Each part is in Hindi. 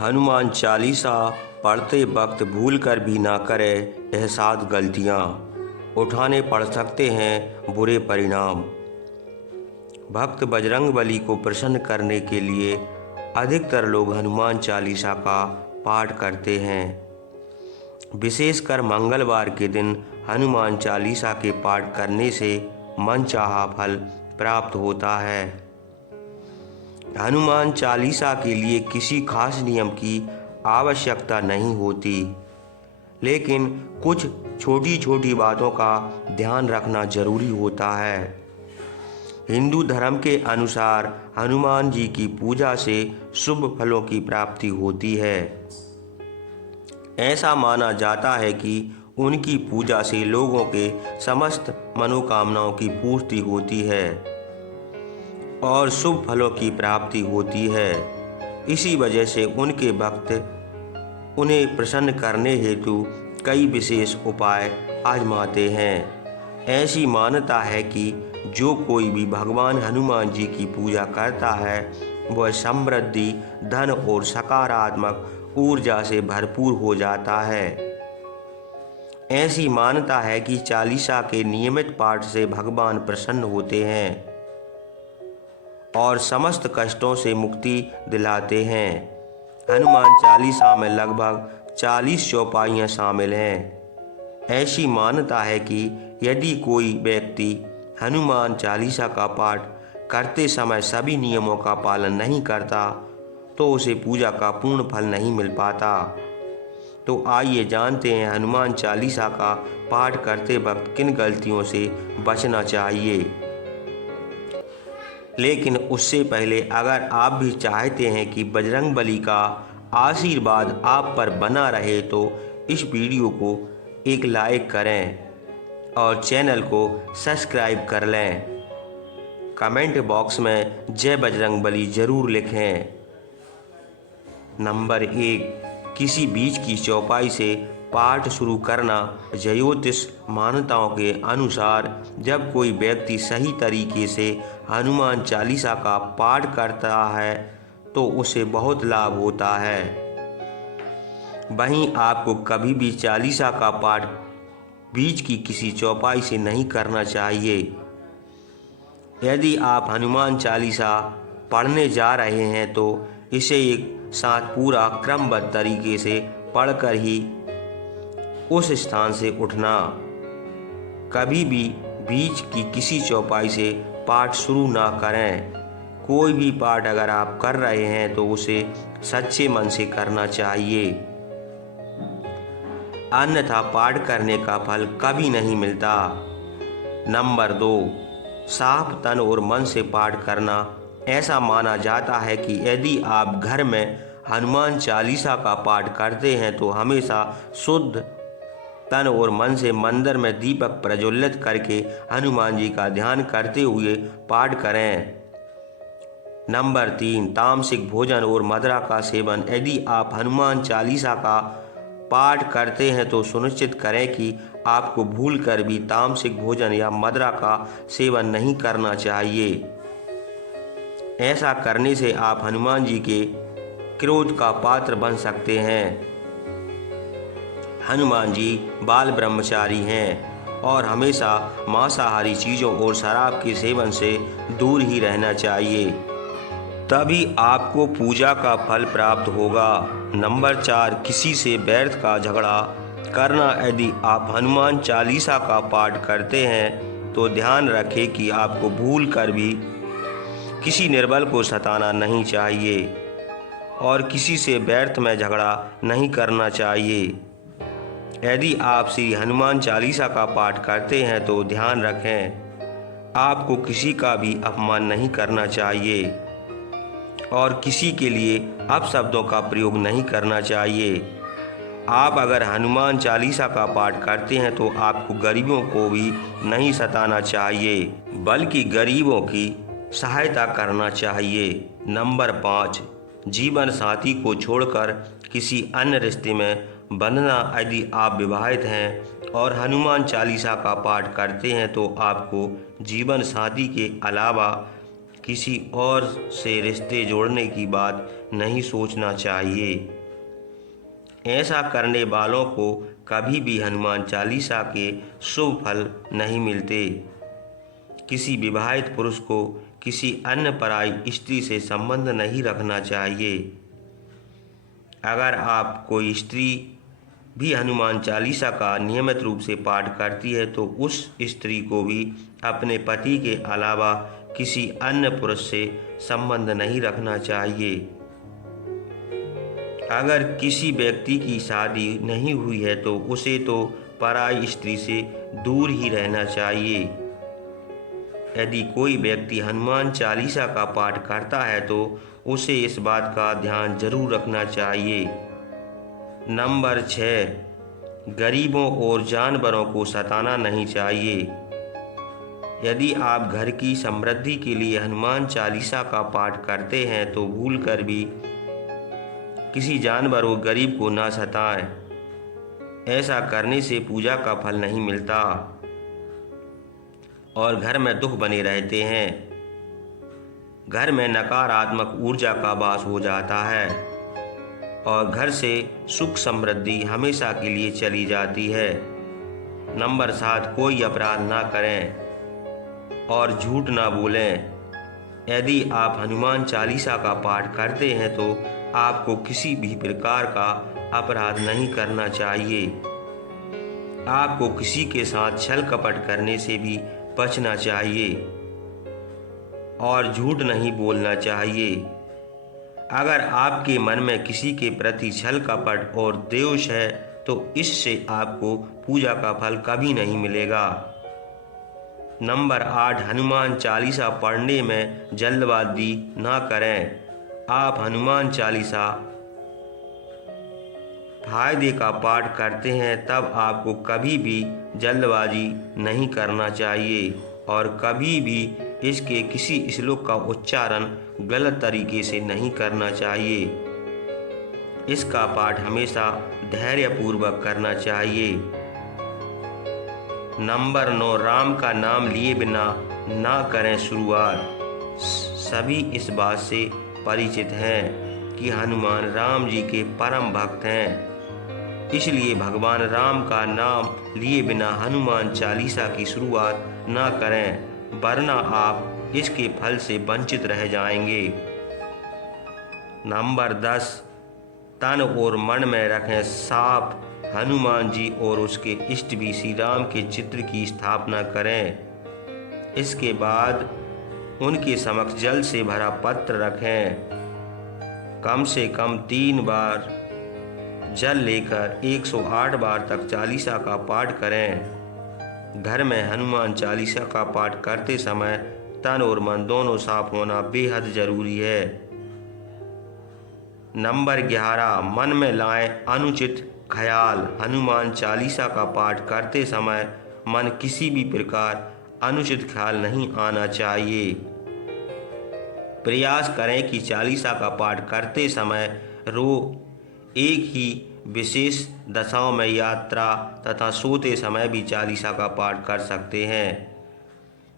हनुमान चालीसा पढ़ते वक्त भूल कर भी ना करें यह 7 गलतियाँ, उठाने पड़ सकते हैं बुरे परिणाम। भक्त बजरंगबली को प्रसन्न करने के लिए अधिकतर लोग हनुमान चालीसा का पाठ करते हैं। विशेषकर मंगलवार के दिन हनुमान चालीसा के पाठ करने से मनचाहा फल प्राप्त होता है। हनुमान चालीसा के लिए किसी खास नियम की आवश्यकता नहीं होती, लेकिन कुछ छोटी छोटी बातों का ध्यान रखना जरूरी होता है। हिंदू धर्म के अनुसार हनुमान जी की पूजा से शुभ फलों की प्राप्ति होती है। ऐसा माना जाता है कि उनकी पूजा से लोगों के समस्त मनोकामनाओं की पूर्ति होती है और शुभ फलों की प्राप्ति होती है। इसी वजह से उनके भक्त उन्हें प्रसन्न करने हेतु कई विशेष उपाय आजमाते हैं। ऐसी मान्यता है कि जो कोई भी भगवान हनुमान जी की पूजा करता है वह समृद्धि, धन और सकारात्मक ऊर्जा से भरपूर हो जाता है। ऐसी मान्यता है कि चालीसा के नियमित पाठ से भगवान प्रसन्न होते हैं और समस्त कष्टों से मुक्ति दिलाते हैं। हनुमान चालीसा में लगभग 40 चौपाइयाँ शामिल हैं। ऐसी मान्यता है कि यदि कोई व्यक्ति हनुमान चालीसा का पाठ करते समय सभी नियमों का पालन नहीं करता तो उसे पूजा का पूर्ण फल नहीं मिल पाता। तो आइए जानते हैं हनुमान चालीसा का पाठ करते वक्त किन गलतियों से बचना चाहिए। लेकिन उससे पहले अगर आप भी चाहते हैं कि बजरंगबली का आशीर्वाद आप पर बना रहे तो इस वीडियो को एक लाइक करें और चैनल को सब्सक्राइब कर लें। कमेंट बॉक्स में जय बजरंगबली जरूर लिखें। नंबर 1, किसी बीच की चौपाई से पाठ शुरू करना। ज्योतिष मान्यताओं के अनुसार जब कोई व्यक्ति सही तरीके से हनुमान चालीसा का पाठ करता है तो उसे बहुत लाभ होता है। वहीं आपको कभी भी चालीसा का पाठ बीच की किसी चौपाई से नहीं करना चाहिए। यदि आप हनुमान चालीसा पढ़ने जा रहे हैं तो इसे एक साथ पूरा क्रमबद्ध तरीके से पढ़कर ही उस स्थान से उठना। कभी भी बीच की किसी चौपाई से पाठ शुरू ना करें। कोई भी पाठ अगर आप कर रहे हैं तो उसे सच्चे मन से करना चाहिए, अन्यथा पाठ करने का फल कभी नहीं मिलता। नंबर 2, साफ तन और मन से पाठ करना। ऐसा माना जाता है कि यदि आप घर में हनुमान चालीसा का पाठ करते हैं तो हमेशा शुद्ध तन और मन से मंदिर में दीपक प्रज्वलित करके हनुमान जी का ध्यान करते हुए पाठ करें। नंबर 3, तामसिक भोजन और मदिरा का सेवन। यदि आप हनुमान चालीसा का पाठ करते हैं तो सुनिश्चित करें कि आपको भूलकर भी तामसिक भोजन या मदिरा का सेवन नहीं करना चाहिए। ऐसा करने से आप हनुमान जी के क्रोध का पात्र बन सकते हैं। हनुमान जी बाल ब्रह्मचारी हैं और हमेशा मांसाहारी चीज़ों और शराब के सेवन से दूर ही रहना चाहिए, तभी आपको पूजा का फल प्राप्त होगा। नंबर 4, किसी से व्यर्थ का झगड़ा करना। यदि आप हनुमान चालीसा का पाठ करते हैं तो ध्यान रखें कि आपको भूल कर भी किसी निर्बल को सताना नहीं चाहिए और किसी से व्यर्थ में झगड़ा नहीं करना चाहिए। यदि आप श्री हनुमान चालीसा का पाठ करते हैं तो ध्यान रखें आपको किसी का भी अपमान नहीं करना चाहिए और किसी के लिए अपशब्दों का प्रयोग नहीं करना चाहिए। आप अगर हनुमान चालीसा का पाठ करते हैं तो आपको गरीबों को भी नहीं सताना चाहिए बल्कि गरीबों की सहायता करना चाहिए। नंबर 5, जीवन साथी को छोड़कर किसी अन्य रिश्ते में बंधना। यदि आप विवाहित हैं और हनुमान चालीसा का पाठ करते हैं तो आपको जीवन साथी के अलावा किसी और से रिश्ते जोड़ने की बात नहीं सोचना चाहिए। ऐसा करने वालों को कभी भी हनुमान चालीसा के शुभ फल नहीं मिलते। किसी विवाहित पुरुष को किसी अन्य पराई स्त्री से संबंध नहीं रखना चाहिए। अगर आप कोई स्त्री भी हनुमान चालीसा का नियमित रूप से पाठ करती है तो उस स्त्री को भी अपने पति के अलावा किसी अन्य पुरुष से संबंध नहीं रखना चाहिए। अगर किसी व्यक्ति की शादी नहीं हुई है तो उसे तो पराई स्त्री से दूर ही रहना चाहिए। यदि कोई व्यक्ति हनुमान चालीसा का पाठ करता है तो उसे इस बात का ध्यान जरूर रखना चाहिए। नंबर 6, गरीबों और जानवरों को सताना नहीं चाहिए। यदि आप घर की समृद्धि के लिए हनुमान चालीसा का पाठ करते हैं तो भूलकर भी किसी जानवर और गरीब को ना सताएं। ऐसा करने से पूजा का फल नहीं मिलता और घर में दुख बने रहते हैं। घर में नकारात्मक ऊर्जा का वास हो जाता है और घर से सुख समृद्धि हमेशा के लिए चली जाती है। नंबर 7, कोई अपराध ना करें और झूठ ना बोलें। यदि आप हनुमान चालीसा का पाठ करते हैं तो आपको किसी भी प्रकार का अपराध नहीं करना चाहिए। आपको किसी के साथ छल कपट करने से भी बचना चाहिए और झूठ नहीं बोलना चाहिए। अगर आपके मन में किसी के प्रति छल कपट और द्वेष है तो इससे आपको पूजा का फल कभी नहीं मिलेगा। नंबर 8, हनुमान चालीसा पढ़ने में जल्दबाजी ना करें। आप हनुमान चालीसा फायदे का पाठ करते हैं तब आपको कभी भी जल्दबाजी नहीं करना चाहिए और कभी भी इसके किसी श्लोक का उच्चारण गलत तरीके से नहीं करना चाहिए। इसका पाठ हमेशा धैर्यपूर्वक करना चाहिए। नंबर 9, राम का नाम लिए बिना ना करें शुरुआत। सभी इस बात से परिचित हैं कि हनुमान राम जी के परम भक्त हैं, इसलिए भगवान राम का नाम लिए बिना हनुमान चालीसा की शुरुआत ना करें, वरना आप इसके फल से वंचित रह जाएंगे। नंबर 10, तन और मन में रखें साफ हनुमान जी और उसके इष्ट भी श्री राम के चित्र की स्थापना करें। इसके बाद उनके समक्ष जल से भरा पत्र रखें। कम से कम 3 बार जल लेकर 108 बार तक चालीसा का पाठ करें। घर में हनुमान चालीसा का पाठ करते समय तन और मन दोनों साफ होना बेहद जरूरी है। नंबर 11, मन में लाएं अनुचित ख्याल। हनुमान चालीसा का पाठ करते समय मन किसी भी प्रकार अनुचित ख्याल नहीं आना चाहिए। प्रयास करें कि चालीसा का पाठ करते समय एक ही विशेष दशाओं में यात्रा तथा सोते समय भी चालीसा का पाठ कर सकते हैं।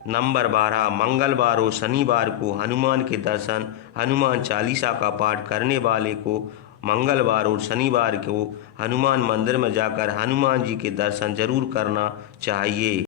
नंबर 12, मंगलवार और शनिवार को हनुमान के दर्शन। हनुमान चालीसा का पाठ करने वाले को मंगलवार और शनिवार को हनुमान मंदिर में जाकर हनुमान जी के दर्शन जरूर करना चाहिए।